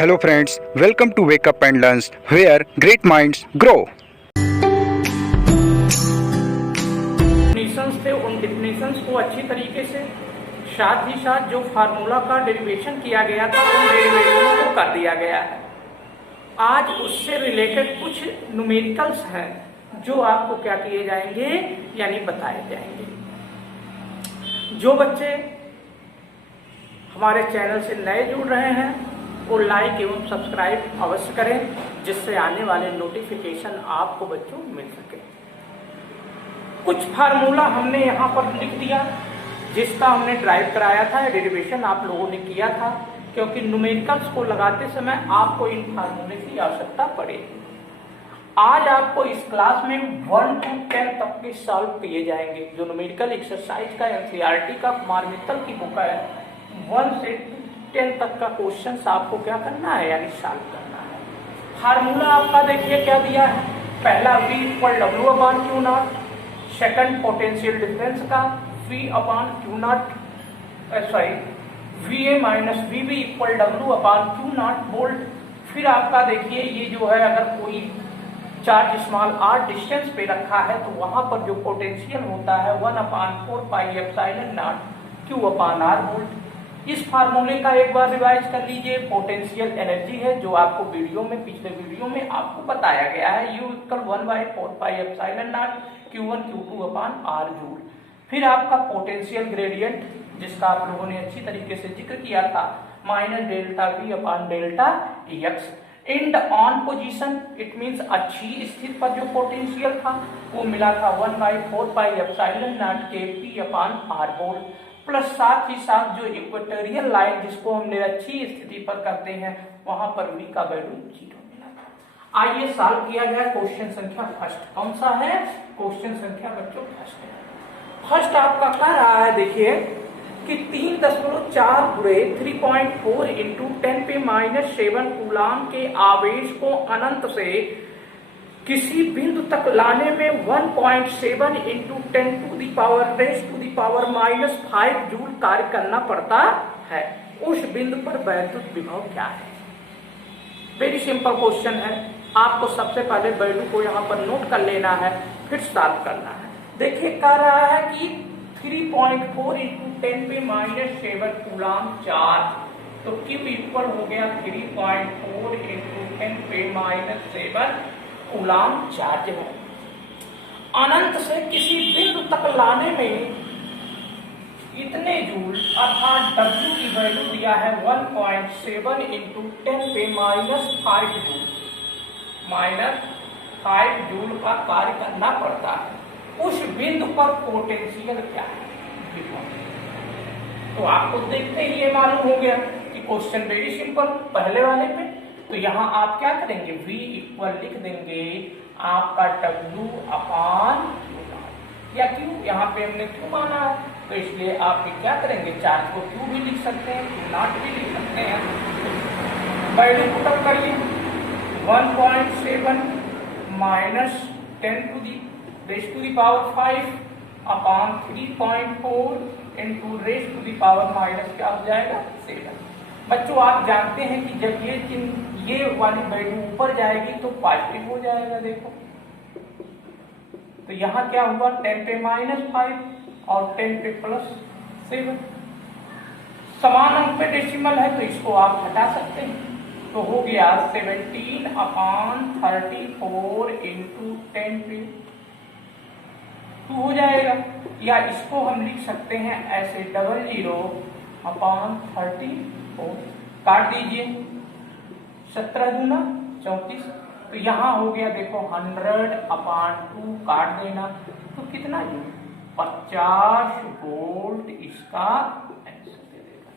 Hello friends, welcome to Wake Up and Learn where great minds grow. Definitions थे उन definitions को अच्छी तरीके से साथ ही साथ जो फार्मूला का डेरिवेशन किया गया था उन डेरिवेशनों को कर दिया गया है। आज उससे रिलेटेड कुछ न्यूमेरिकल्स हैं जो आपको क्या किए जाएंगे यानी बताए जाएंगे। जो बच्चे हमारे चैनल से नए जुड़ रहे हैं वो लाइक एवं सब्सक्राइब अवश्य करें जिससे आने वाले नोटिफिकेशन आपको बच्चों मिल सके। कुछ फार्मूला हमने यहाँ पर लिख दिया जिसका हमने ड्राइव कराया था, डेरिवेशन आप लोगों ने किया था, क्योंकि न्यूमेरिकल्स को लगाते समय आपको इन फार्मूले की आवश्यकता पड़ेगी। आज आपको इस क्लास में 1 से 10 तक के सॉल्व किए जाएंगे। जो न्यूमेरिकल एक्सरसाइज का एनसीईआरटी का कुमार मित्तल की बुक है 1 से 10 तक का क्वेश्चन आपको क्या करना है यानी सॉल्व करना है। फार्मूला आपका देखिए क्या दिया है। पहला V equal W/Q0, second potential difference का V/Q0 VA minus VB equal W/Q0 volt. फिर आपका देखिए ये जो है अगर कोई चार्ज स्मॉल r डिस्टेंस पे रखा है तो वहां पर जो पोटेंशियल होता है 1/4πε0 Q/r वोल्ट। इस फार्मूले का एक बार रिवाइज कर लीजिए। पोटेंशियल एनर्जी है जो आपको वीडियो में पिछले वीडियो में आपको बताया गया है U equal 1/4πε0 Q1 Q2/r joule. फिर आपका पोटेंशियल ग्रेडियंट जिसका आप लोगों ने अच्छी तरीके से जिक्र किया था माइनस डेल्टा V/डेल्टा x। And on position it means अच्छी स्थिति पर जो पोटेंशियल था वो मिला था 1/4πε0 Kp/r वोल्ट। प्लस साथ ही साथ जो इक्वेटोरियल लाइन जिसको हमने अच्छी स्थिति पर करते हैं वहां पर V का वैल्यू 0 मिला था। आइए सॉल्व किया जाए क्वेश्चन संख्या फर्स्ट। कौन सा है क्वेश्चन संख्या बच्चों फर्स्ट है। फर्स्ट आपका कह रहा है देखिए कि 3.4 गुणे 3.4 इंटू 10⁻⁷ कूलाम के आवेश को अनंत से किसी बिंदु तक लाने में 1.7 इंटू 10⁻⁻⁵ जूल कार्य करना पड़ता है। उस बिंदु पर वैद्युत विभव क्या है। वेरी सिंपल क्वेश्चन है। आपको सबसे पहले वैल्यू को यहाँ पर नोट कर लेना है फिर सॉल्व करना है। देखिए कह रहा है कि 3.4 इंटू 10⁻⁷ कूलाम चार्ज तो Q इक्वल हो गया 3.4 इंटू 10⁻⁷ कूलाम चार्ज है। अनंत से किसी बिंदु तक लाने में इतने जूल अर्थात W की वैल्यू दिया है 1.7 इंटू 10⁻⁵ जूल -5 जूल का कार्य करना पड़ता है। उस बिंदु पर पोटेंशियल क्या है तो आपको देखते ही ये मालूम हो गया कि क्वेश्चन वेरी सिंपल। पहले वाले पे तो यहाँ आप क्या करेंगे V इक्वल लिख देंगे आपका W/Q0 या Q, यहाँ पे हमने Q माना है तो इसलिए आप क्या करेंगे चार्ज को Q भी लिख सकते हैं Q0 भी लिख सकते हैं। वैल्यू पुट करिए 1.7 माइनस 10⁵5/3.4 इंटू ⁻⁻ क्या हो जाएगा 7। बच्चों आप जानते हैं कि जब ये वाली वैल्यू ऊपर जाएगी तो पॉजिटिव हो जाएगा। देखो तो यहाँ क्या हुआ 10⁻⁵ और 10⁻+7 समान अंक पे डेसिमल है तो इसको आप हटा सकते हैं तो हो गया 17/34 इंटू 10⁻² हो जाएगा। या इसको हम लिख सकते हैं ऐसे 00/34 काट दीजिए 17 दूना 34 तो यहाँ हो गया देखो 100/2 काट देना तो कितना 50 वोल्ट इसका आंसर दे देगा।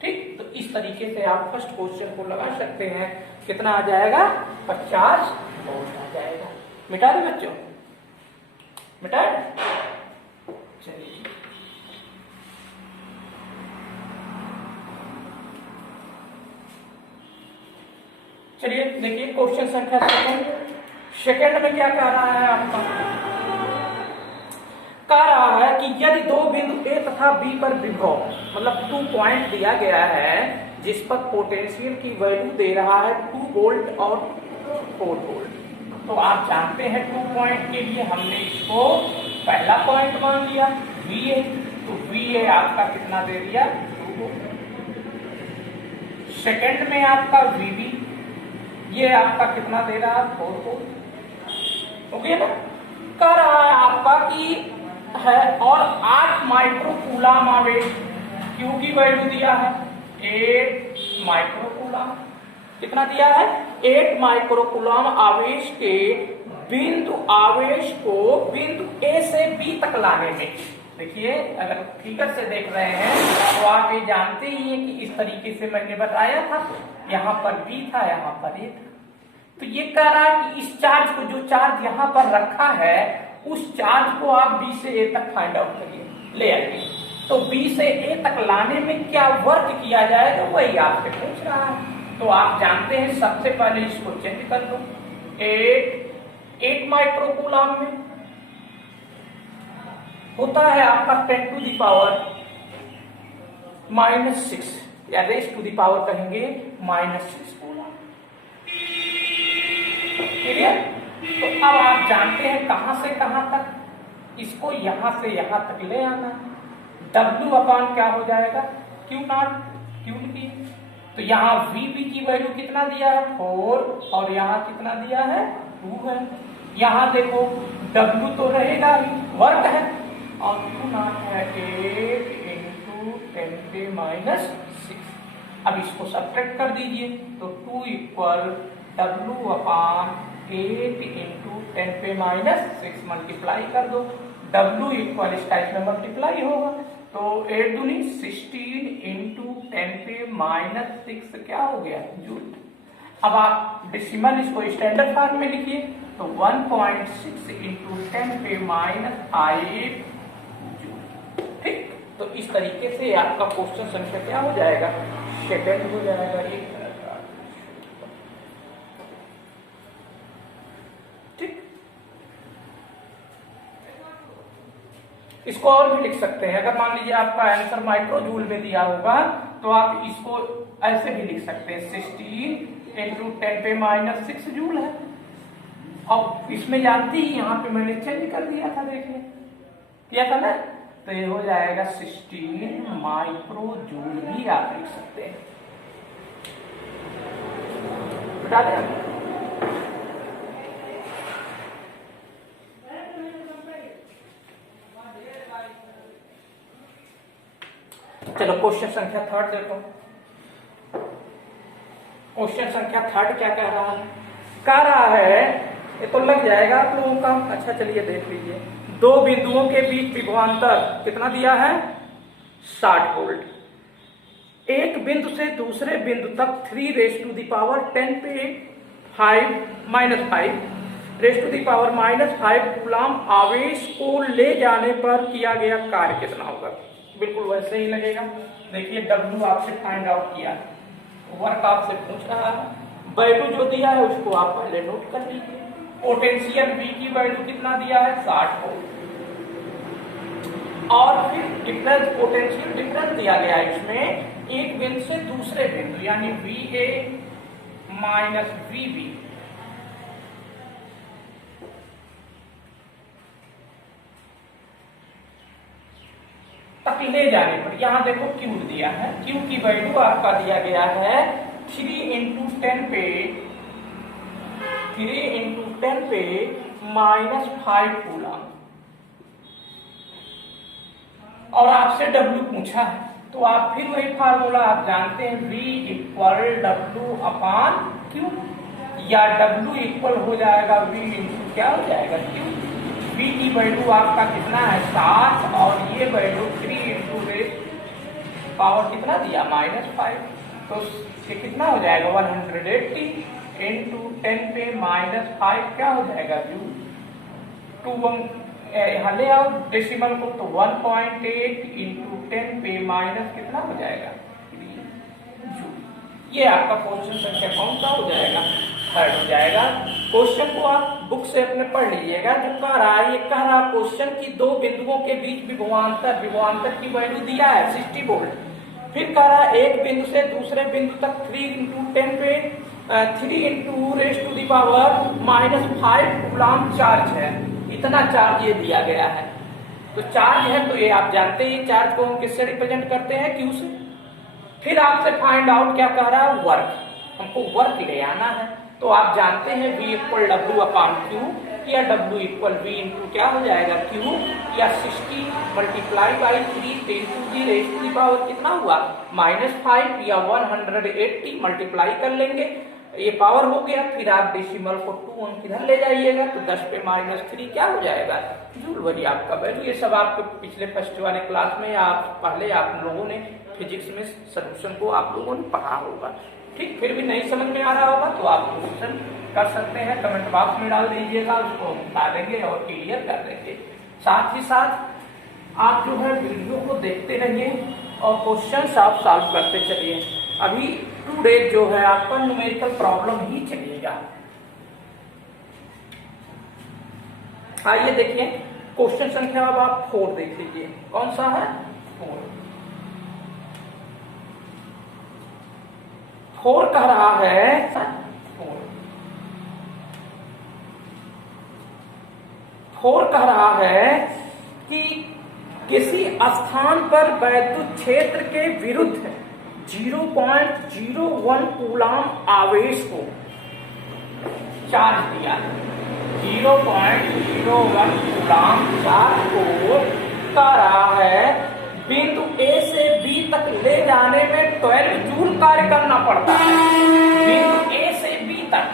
ठीक तो इस तरीके से आप फर्स्ट क्वेश्चन को लगा सकते हैं। कितना आ जाएगा 50 वोल्ट आ जाएगा। मिटा दे बच्चों मिटा चलिए चलिए देखिए क्वेश्चन संख्या सेकंड में क्या कह रहा है आपका कह रहा है कि यदि दो बिंदु A तथा B पर विभव मतलब 2 पॉइंट दिया गया है जिस पर पोटेंशियल की वैल्यू दे रहा है 2 वोल्ट और 4 वोल्ट। तो आप जानते हैं 2 पॉइंट के लिए हमने इसको पहला पॉइंट मान लिया VA, तो VA आपका कितना दे दिया 2 वोल्ट। सेकंड में आपका VB, ये आपका कितना दे रहा है 4 वोल्ट। ओके ना, कह रहा है आपका कि है और 8 माइक्रोकूलम आवेश, Q की वैल्यू दिया है 8 माइक्रोकूलम। कितना दिया है 8 माइक्रोकूलम आवेश के बिंदु आवेश को बिंदु A से B तक लाने में। देखिए अगर फिगर से देख रहे हैं तो आप ये जानते ही हैं कि इस तरीके से मैंने बताया था, यहाँ पर B था, यहाँ पर A था। तो ये कह रहा है कि इस चार्ज को, जो चार्ज यहाँ पर रखा है, उस चार्ज को आप B से A तक फाइंड आउट करिए, ले आइए। तो B से A तक लाने में क्या वर्क किया जाए, तो वही आपसे पूछ रहा है। तो आप जानते हैं सबसे पहले इसको चेंज कर दो। 8 माइक्रोकूलम में होता है आपका 10 टू द पावर -6 या रेस टू द पावर कहेंगे -6 कूलम। क्लियर? तो अब आप जानते हैं कहां से कहां तक, इसको यहां से यहां तक ले आना। W अपान क्या हो जाएगा Q नॉट, Q की। तो यहाँ VB की वैल्यू कितना दिया है 4 और यहाँ कितना दिया है 2 है। यहाँ देखो W तो रहेगा ही, वर्क है, और Q नॉट है 8 इंटू 10 पे -6। अब इसको सब्ट्रैक्ट कर दीजिए तो 2 इक्वल W अपान 8 इंटू 10 पे -6 मल्टीप्लाई कर दो। W इक्वल इस टाइप में मल्टीप्लाई होगा, तो 8 दूनी 16 इंटू 10 पे -6 क्या हो गया जूल। अब आप डेसिमल इसको स्टैंडर्ड फॉर्म में लिखिए, तो 1.6 इंटू 10 पे -5 जूल। ठीक, तो इस तरीके से आपका क्वेश्चन संख्या क्या हो जाएगा, सेकंड हो जाएगा। इसको और भी लिख सकते हैं, अगर मान लीजिए आपका आंसर माइक्रो जूल में दिया होगा तो आप इसको ऐसे भी लिख सकते हैं 16 इंटू 10 पे -6 जूल है। और इसमें जानती ही यहाँ पे मैंने चेंज कर दिया था, देखिए किया था ना, तो ये हो जाएगा 16 माइक्रो जूल भी आप लिख सकते हैं। बता दें चलो क्वेश्चन संख्या 3 देखो। क्वेश्चन संख्या 3 क्या कह रहा है, कह रहा है, ये तो लग जाएगा आप लोगों का। अच्छा चलिए देख लीजिए, दो बिंदुओं के बीच विभवांतर कितना दिया है 60 वोल्ट। एक बिंदु से दूसरे बिंदु तक 3 रेज़ टू द पावर 10 पे 5 raise to the power -5 coulomb आवेश को ले जाने पर किया गया कार्य कितना होगा। बिल्कुल वैसे ही लगेगा। देखिए W आपसे फाइंड आउट किया, वर्क आपसे पूछ रहा है, वैल्यू जो दिया है उसको आप पहले नोट कर लीजिए। पोटेंशियल V की वैल्यू कितना दिया है 60 वोल्ट, और फिर डिफरेंस, पोटेंशियल डिफरेंस दिया गया है इसमें एक बिंदु से दूसरे बिंदु, यानी VA माइनस VB तक ले जाने पर। यहां देखो Q दिया है, Q की वैल्यू आपका दिया गया है 3 इंटू 10 पे -5 कूलम, और आपसे W पूछा है, तो आप फिर वही फार्मूला आप जानते हैं, V इक्वल W अपान Q, या W इक्वल हो जाएगा V इंटू क्या हो जाएगा Q। V की वैल्यू आपका कितना है 60, और ये वैल्यू 3 इंटू पावर कितना दिया -5, तो ये कितना हो जाएगा 180 इंटू 10 पे -5 क्या हो जाएगा जूल। 2 यहाँ ले आओ डेसिमल को, तो 1.8 इंटू 10 पे माइनस कितना हो जाएगा जूल। ये आपका क्वेश्चन संख्या कौन सा हो जाएगा 3 हो जाएगा। क्वेश्चन को आप बुक से अपने पढ़ लीजिएगा। जो कह रहा है, ये कह रहा क्वेश्चन की दो बिंदुओं के बीच विभवांतर की वैल्यू दिया है 60 वोल्ट, फिर कह रहा है एक बिंदु से दूसरे बिंदु तक 3 × 10 पे 3 × 10⁻⁻5 कूलाम चार्ज है। इतना चार्ज ये दिया गया है। तो चार्ज है तो ये आप जानते हैं चार्ज को हम किससे रिप्रेजेंट करते हैं, क्यू से। फिर आपसे फाइंड आउट क्या कह रहा है, वर्क। हमको वर्क ले आना है। तो आप जानते हैं V = W/Q या W = V × क्या हो जाएगा Q, या 60 × 3 10⁻⁻, कितना हुआ -5, या 180 मल्टीप्लाई कर लेंगे, ये पावर हो गया। फिर आप डेसिमल को 2 अंक इधर ले जाइएगा तो 10 पे -3 क्या हो जाएगा, जूल वही आपका वैल्यू। ये सब आपके पिछले फर्स्ट वाले क्लास में आप पहले आप लोगों ने फिजिक्स में सोल्यूशन को आप लोगों ने पढ़ा होगा। ठीक, फिर भी नहीं समझ में आ रहा होगा तो आप क्वेश्चन कर सकते हैं, कमेंट बॉक्स में डाल दीजिएगा, उसको हम बता देंगे और क्लियर कर देंगे। साथ ही साथ आप जो है वीडियो को देखते रहिए और क्वेश्चन आप सॉल्व करते चलिए। अभी 2 डेज जो है आपका न्यूमेरिकल प्रॉब्लम ही चलिएगा। आइए देखिए क्वेश्चन संख्या अब आप 4 देख लीजिए, कौन सा है 4 कह रहा है 4 कह रहा है कि किसी स्थान पर वैद्युत क्षेत्र के विरुद्ध 0.01 कूलाम आवेश को चार्ज दिया। 0.01 कूलाम चार्ज को कह रहा है बिंदु A से B तक ले जाने में 12 जूल कार्य करना पड़ता है। बिंदु A से B तक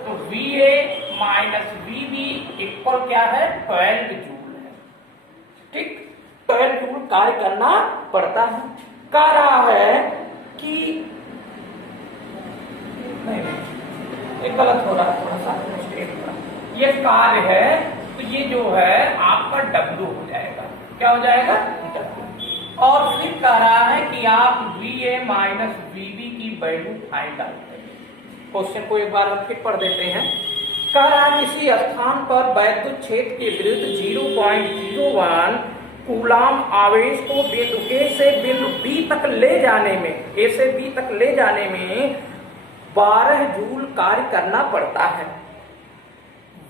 तो VA - VB इक्वल क्या है 12 जूल है। ठीक, 12 जूल कार्य करना पड़ता है। कह रहा है कि नहीं गलत हो रहा है, थोड़ा सा ये कार्य है तो ये जो है आपका W हो जाएगा। क्या हो जाएगा W। और फिर कह रहा है कि आप VA - VB की वैल्यू फाइंड आउट करिए। क्वेश्चन को एक बार हम फिर पढ़ देते हैं। कह रहा है किसी स्थान पर वैद्युत क्षेत्र के विरुद्ध 0.01 कूलाम आवेश को बिंदु A से बिंदु B तक ले जाने में, A से B तक ले जाने में 12 जूल कार्य करना पड़ता है।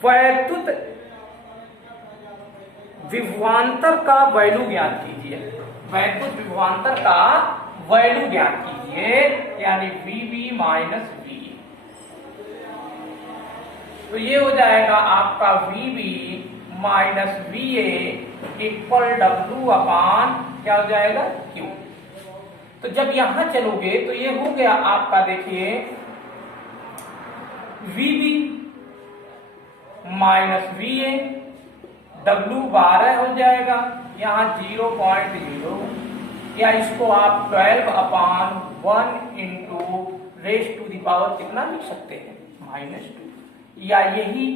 वैद्युत विभवांतर का वैल्यू ज्ञात कीजिए। वैद्युत विभवांतर का वैल्यू ज्ञात कीजिए, यानी VB - VA। तो ये हो जाएगा आपका VB - VA इक्वल W/ क्या हो जाएगा Q। तो जब यहां चलोगे तो ये हो गया आपका, देखिए VB - VA W 12 हो जाएगा, यहाँ 0.0, या इसको आप 12/1 × कितना लिख सकते हैं -2, या यही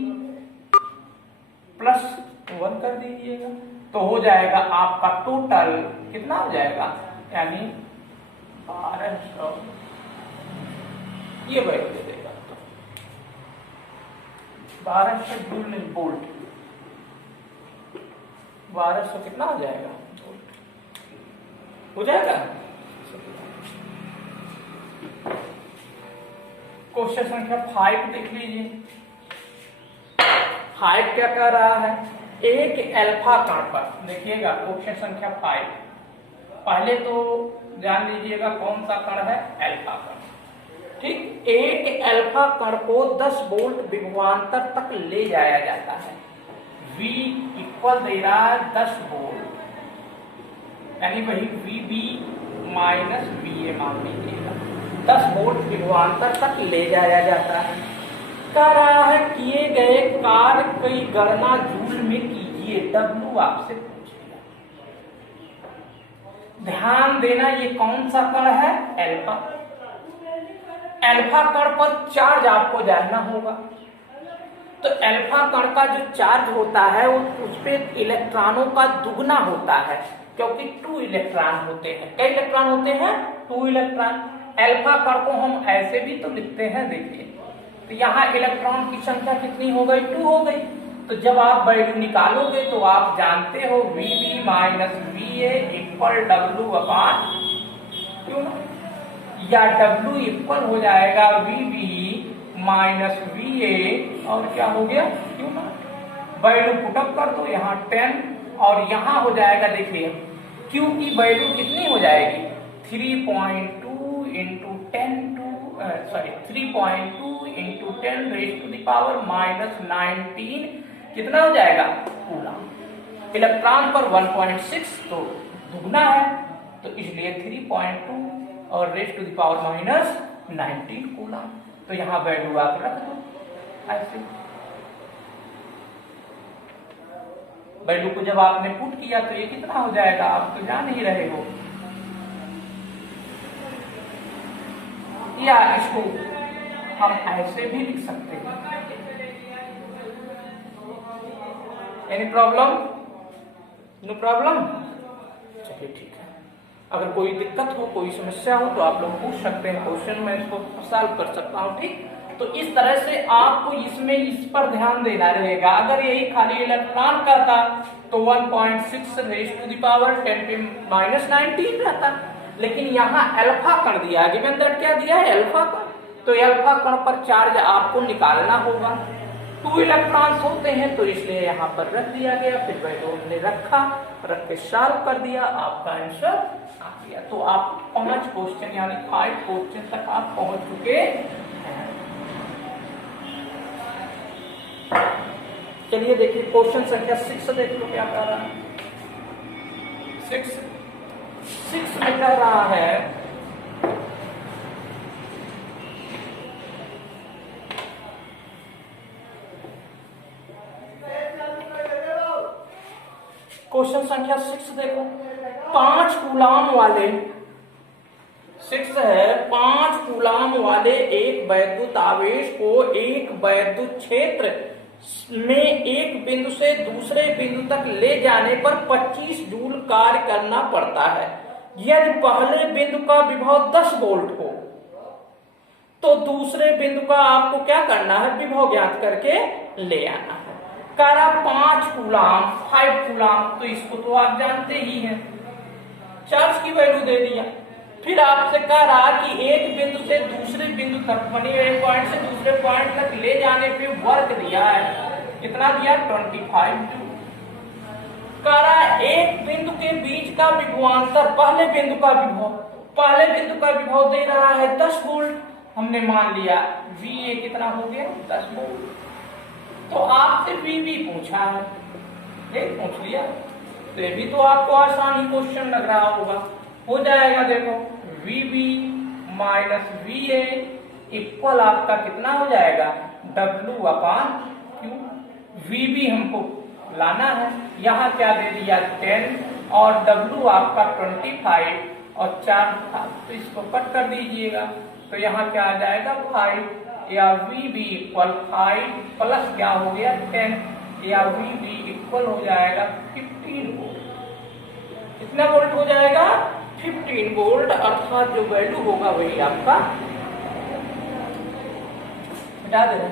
+1 कर दीजिएगा तो हो जाएगा आपका टोटल कितना हो जाएगा, यानी 1200 ये वैल्यू दे देगा। 1200 जूल नहीं वोल्ट, 1200 कितना हो जाएगा हो जाएगा। क्वेश्चन संख्या 5 देख लीजिए। 5 क्या कह रहा है, एक अल्फा कण पर, देखिएगा क्वेश्चन संख्या 5। पहले तो जान लीजिएगा कौन सा कण है, अल्फा कण। ठीक, एक अल्फा कण को 10 वोल्ट विभवांतर तक ले जाया जाता है। V इक्वल दे रहा है 10 वोल्ट, यानी वही VB - VA मान लीजिएगा। 10 वोल्ट विभवांतर तक ले जाया जाता है। कह रहा है किए गए कार्य की गणना जूल में कीजिए। W आपसे पूछेगा। ध्यान देना ये कौन सा कण है, अल्फा। अल्फा कण पर चार्ज आपको जानना होगा। तो अल्फा कण का जो चार्ज होता है वो उस पे इलेक्ट्रॉनों का दुगना होता है, क्योंकि 2 इलेक्ट्रॉन होते हैं। कई इलेक्ट्रॉन होते हैं, 2 इलेक्ट्रॉन। अल्फा कण को हम ऐसे भी तो लिखते हैं, देखिए तो यहाँ इलेक्ट्रॉन की संख्या कितनी हो गई, 2 हो गई। तो जब आप वैल्यू निकालोगे तो आप जानते हो VB - VA इक्वल W/ क्यों ना, या W इक्वल हो जाएगा VB माइनस VA और क्या हो गया क्यों ना, वैल्यू पुटअप कर दो यहाँ 10 और यहाँ हो जाएगा, देखिए Q की वैल्यू कितनी हो जाएगी 3.2 into 3.2 into 10 raise to the power minus 19 कितना हो जाएगा कूलम। इलेक्ट्रॉन पर 1.6 तो दुगना है, तो इसलिए 3.2 और raise to the power minus 19 coulomb. तो यहाँ वैल्यू आप रख दो ऐसे। वैल्यू को जब आपने पुट किया तो ये कितना हो जाएगा, आप तो जान ही रहे हो। या इसको हम ऐसे भी लिख सकते हैं। Any problem? No problem? चलिए ठीक है। अगर कोई दिक्कत हो, कोई समस्या हो तो आप लोग पूछ सकते हैं, क्वेश्चन मैं इसको सॉल्व कर सकता हूँ। ठीक, तो इस तरह से आपको इसमें इस पर ध्यान देना रहेगा। अगर यही खाली इलेक्ट्रॉन का था तो 1.6 रेज़ टू द पावर 10 पे माइनस 19 रहता, लेकिन यहाँ अल्फा कर दिया, गिवन दैट क्या दिया है अल्फा का, तो अल्फा कण पर चार्ज आपको निकालना होगा। 2 इलेक्ट्रॉन्स होते हैं तो इसलिए यहाँ पर रख दिया गया, फिर वैल्यू हमने रखा, रख के सॉल्व कर दिया, आपका आंसर आ गया। तो आप 5 क्वेश्चन यानी 5 क्वेश्चन तक आप पहुंच चुके हैं। चलिए देखिए क्वेश्चन संख्या 6 देख लो क्या कह रहा है। 6 में कह रहा है क्वेश्चन संख्या 6 देखो, 5 कूलाम वाले 6 है, 5 कूलाम वाले एक वैद्युत आवेश को एक वैद्युत क्षेत्र में एक बिंदु से दूसरे बिंदु तक ले जाने पर 25 जूल कार्य करना पड़ता है। यदि पहले बिंदु का विभव 10 वोल्ट हो तो दूसरे बिंदु का आपको क्या करना है, विभव ज्ञात करके ले आना है। करा 5 कूलाम 5 कूलाम, तो इसको तो आप जानते ही हैं, चार्ज की वैल्यू दे दिया। फिर आपसे कह रहा कि एक बिंदु से दूसरे बिंदु तक, यानी एक पॉइंट से दूसरे पॉइंट तक ले जाने पे वर्क दिया है, कितना दिया 25 जूल। कह रहा एक बिंदु के बीच का विभवांतर, पहले बिंदु का विभव दे रहा है 10 वोल्ट, हमने मान लिया VA कितना हो गया 10 वोल्ट। तो आपसे VB पूछा है, एक पूछ लिया, तो ये भी तो आपको आसान ही क्वेश्चन लग रहा होगा। हो जाएगा, देखो VB माइनस VA इक्वल आपका कितना हो जाएगा W/Q। VB हमको लाना है, यहाँ क्या दे दिया 10 और W आपका 25 और 4 था, तो इसको कट कर दीजिएगा, तो यहाँ क्या आ जाएगा 5, या VB इक्वल 5 प्लस क्या हो गया 10, या VB इक्वल हो जाएगा 15 वोल्ट। कितना वोल्ट हो जाएगा 15 वोल्ट, अर्थात जो वैल्यू होगा वही आपका हटा दे रहे।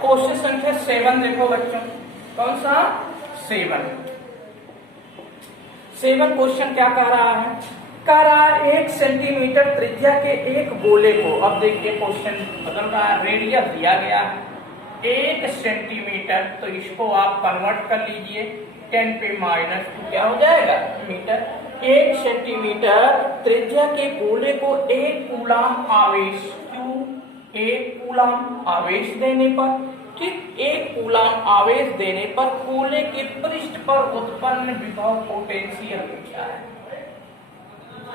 क्वेश्चन संख्या 7 देखो बच्चों, कौन सा 7 क्वेश्चन क्या कह रहा है, कह रहा है 1 सेंटीमीटर त्रिज्या के एक गोले को, अब देखिए क्वेश्चन बदल रहा है, रेडियस दिया गया है 1 सेंटीमीटर, तो इसको आप कन्वर्ट कर लीजिए 10 पे माइनस 2 क्या हो जाएगा मीटर। 1 सेंटीमीटर त्रिज्या के गोले को 1 कूलाम आवेश, क्यों 1 कूलाम आवेश देने पर, ठीक 1 कूलाम आवेश देने पर गोले के पृष्ठ पर उत्पन्न विभव पोटेंशियल पूछा है।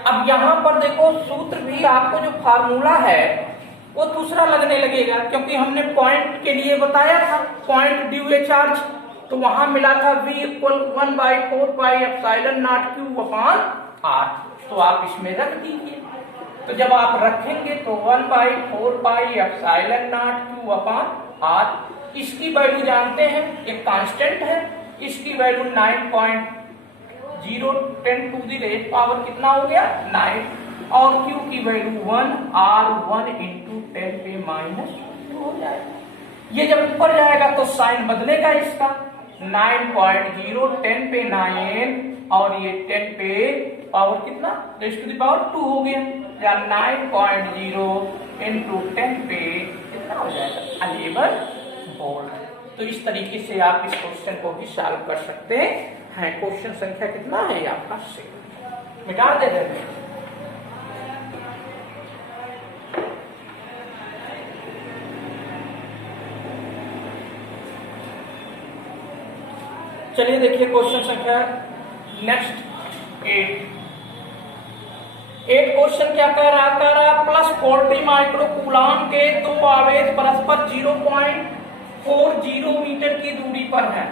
अब यहाँ पर देखो सूत्र भी आपको जो फार्मूला है वो दूसरा लगने लगेगा, क्योंकि हमने पॉइंट के लिए बताया था, पॉइंट ड्यूए चार्ज, तो वहां मिला था V इक्वल 1/4πε0Q/R, तो आप इसमें रख दीजिए। तो जब आप रखेंगे तो 1/4πε0Q/R, इसकी वैल्यू जानते हैं, एक कांस्टेंट है, इसकी value 9.010 to the raise power कितना हो गया 9, और Q की वैल्यू 1R1 इंटू 10 पे माइनस 2 हो जाएगा। ये जब ऊपर जाएगा तो साइन बदलेगा इसका, 9.0 10 पे 9 और ये 10 पे पावर कितना रेज़ टू द पावर 2 हो गया, या 9.0 इंटू 10 पे कितना हो जाएगा 11 वोल्ट। तो इस तरीके से आप इस क्वेश्चन को भी सॉल्व कर सकते हैं। क्वेश्चन संख्या कितना है आपका 6, मिटा दे रहे हैं। चलिए देखिए क्वेश्चन संख्या नेक्स्ट 8 क्वेश्चन क्या कह रहा प्लस 40 माइक्रो कूलाम के दो आवेश परस्पर 0.40 मीटर की दूरी पर है।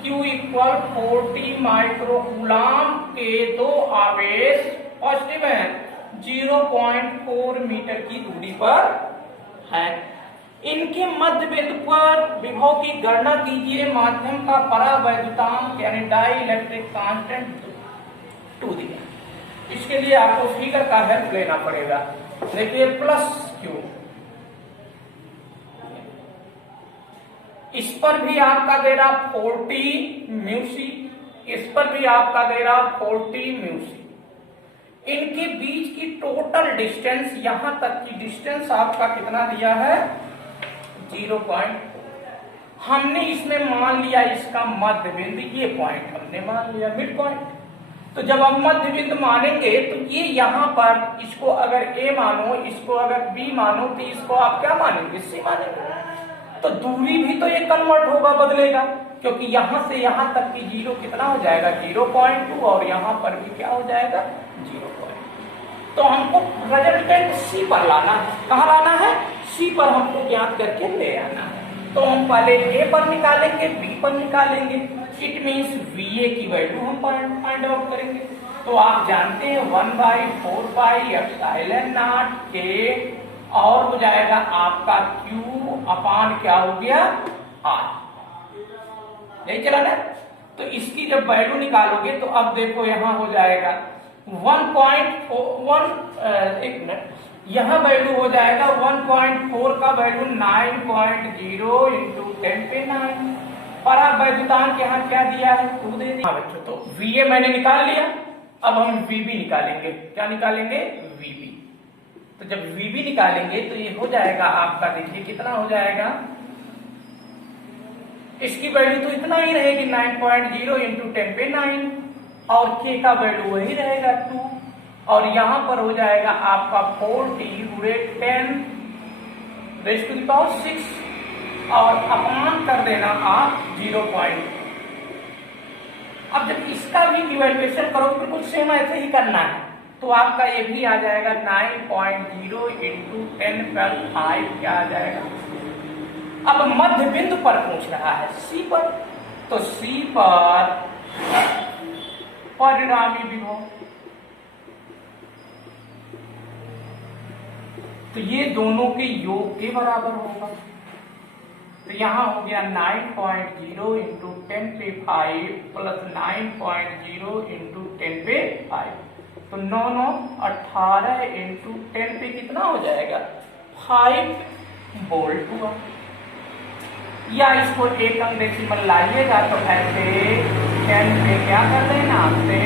Q इक्वल 40 माइक्रो कूलाम के दो आवेश पॉजिटिव है 0.4 मीटर की दूरी पर है। इनके मध्य बिंदु पर विभव की गणना कीजिए। माध्यम का परावैद्युतांक यानी डाई इलेक्ट्रिक कांस्टेंट 2 दिया। इसके लिए आपको फिगर का हेल्प लेना पड़ेगा। देखिए प्लस Q, इस पर भी आपका दे रहा 40 म्यूसी, इस पर भी आपका दे रहा 40 म्यूसी। इनके बीच की टोटल डिस्टेंस, यहां तक की डिस्टेंस आपका कितना दिया है 0. हमने इसमें मान लिया इसका मध्य बिंदु, ये पॉइंट हमने मान लिया मिड पॉइंट। तो जब हम मध्य बिंदु मानेंगे तो ये यहाँ पर इसको अगर A मानो, इसको अगर B मानो, तो इसको आप क्या मानेंगे C मानेंगे। तो दूरी भी तो ये कन्वर्ट होगा, बदलेगा, क्योंकि यहां से यहां तक की 0 कितना हो जाएगा 0.2 और यहां पर भी क्या हो जाएगा 0. तो हमको रिजल्टेंट C पर लाना है। कहाँ लाना है C पर हमको ज्ञात करके ले आना है। तो हम पहले A पर निकालेंगे, B पर निकालेंगे। इट मीन्स VA की वैल्यू हम फाइंड आउट करेंगे। तो आप जानते हैं 1/4 पाई एप्सिलॉन नॉट K और हो जाएगा आपका Q अपान क्या हो गया R। नहीं चला ना। तो इसकी जब वैल्यू निकालोगे तो अब देखो यहां हो जाएगा 1.1 एक मिनट, यहां वैल्यू हो जाएगा 1.4 का वैल्यू 9.0 इंटू 10 पे 9। परावैद्युतांक यहाँ क्या दिया है 2 दे दिया। बच्चों तो VA मैंने निकाल लिया, अब हम VB निकालेंगे। क्या निकालेंगे VB। तो जब VB निकालेंगे तो ये हो जाएगा आपका, देखिए कितना हो जाएगा, इसकी वैल्यू तो इतना ही रहेगी 9.0 इंटू 10 पे 9 और K का वैल्यू वही रहेगा 2 और यहां पर हो जाएगा आपका 40/10 रेज़ टू द पावर 6 और अपान कर देना आप 0. अब जब इसका भी इवैल्यूएशन करोगे बिल्कुल सेम ऐसे ही करना है। तो आपका ये भी आ जाएगा 9.0 इंटू 10 पर 5 क्या आ जाएगा। अब मध्य बिंदु पर पूछ रहा है C पर, तो C पर परिणामी विभव, तो ये दोनों के योग के बराबर होगा। तो यहां हो गया 9.0 इंटू 10 पे 5 प्लस 9.0 इंटू 10 पे 5। तो 9 9 18 इंटू 10 पे कितना हो जाएगा 5 वोल्ट हुआ। या इसको एक अंक डेसिमल लाइएगा तो ऐसे 10 पे क्या कर देना आपसे,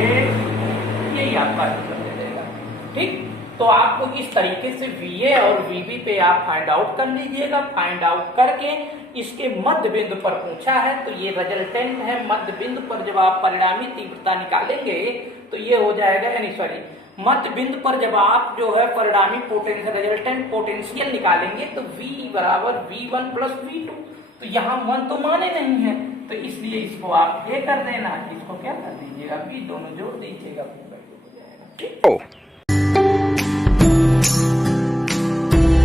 यही आपका आंसर दे देगा। ठीक, तो आपको इस तरीके से VA और VB पे आप फाइंड आउट कर लीजिएगा। फाइंड आउट करके इसके मध्य बिंदु पर पूछा है तो ये रिजल्टेंट है। मध्य बिंदु पर जब आप परिणामी तीव्रता निकालेंगे तो ये हो जाएगा, यानी सॉरी मध्य बिंदु पर जब आप जो है परिणामी पोटेंशियल रिजल्टेंट पोटेंशियल निकालेंगे तो V बराबर V1 प्लस V2। तो यहाँ 1 तो माने नहीं है, तो इसलिए इसको आप ये कर देना, इसको क्या कर दीजिएगा B दोनों जोड़ दीजिएगा।